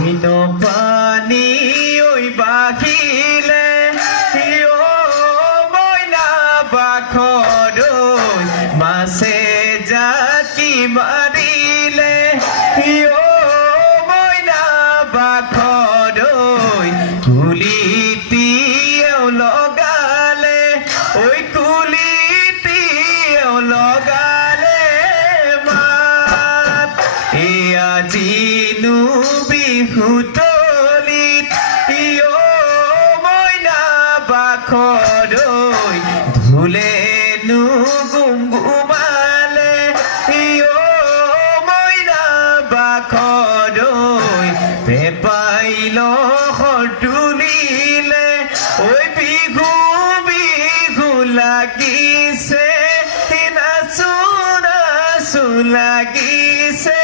বিনো পানি ওই বাহিলে ও ময়না বাখর মাছে জাতি মারিলে ও ময়না বাখর কুলিটিও লগালে ওই কুলিটিও লগালে মাত এয়া জিনু বিহুতলিত ও ময়না বাখর ধুলে নু গুমগুমালে ও ময়না বাখর পেপাইল তুলিলে ওই বিহু বিহু লাগিছে নাচু নাচু লাগিছে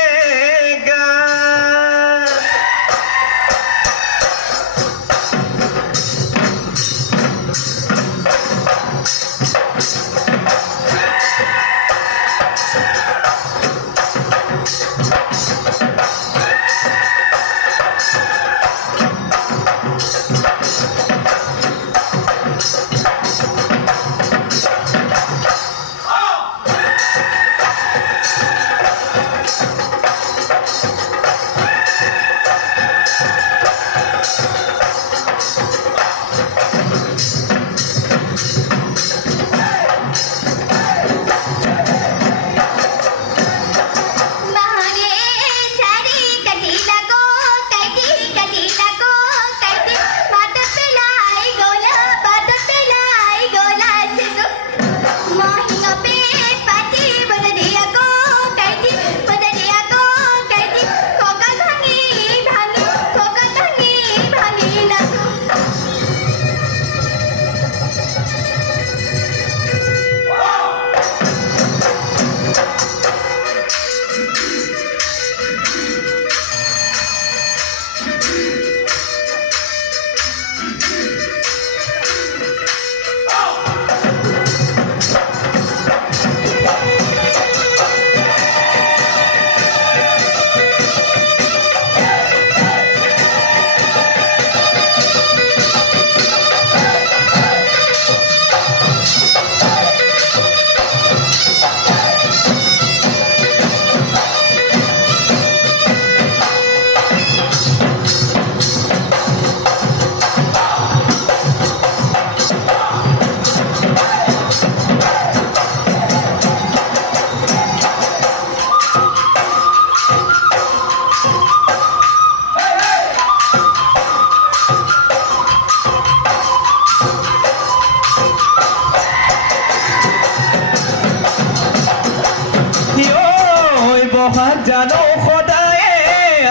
জানো সদায়ে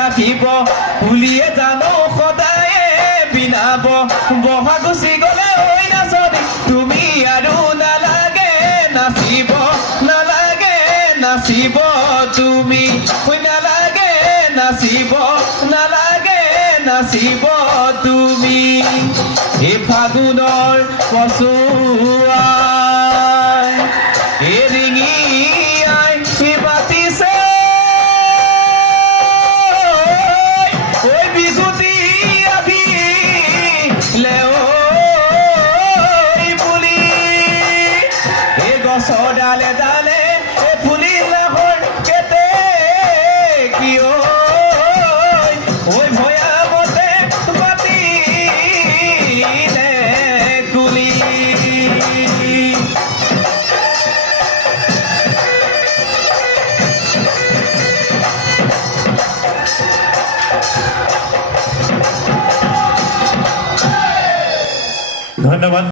আঁকিব পুলিয়ে জানো সদায়ে বিনাব বহা গুচি গলে ঐ নাচনি তুমি আৰু নালাগে নাচিব নালাগে নাচিব তুমি নালাগে নাচিব নালাগে নাচিব তুমি এই ফাগুনৰ পছুৱাই এৰিঙি ডালে ডালে ফুলি লাহৰ কেতে কি ওই ভয়াবতে বাতিলে কুলি ধন্যবাদ।